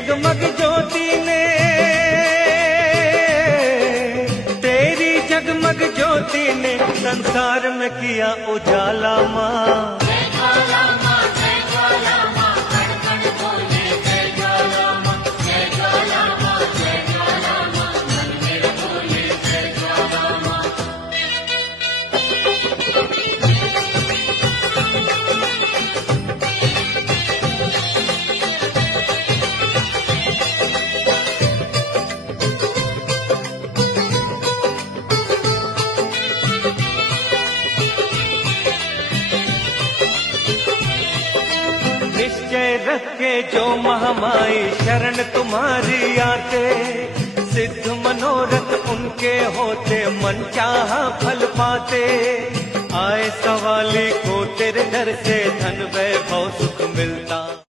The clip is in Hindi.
जगमग ज्योति ने, तेरी जगमग ज्योति ने संसार में किया उजाला माँ। निश्चय रख के जो महामाई शरण तुम्हारी आते, सिद्ध मनोरथ उनके होते मन चाहा फल पाते। आए सवाली को तेरे दर से धन वैभव सुख मिलता।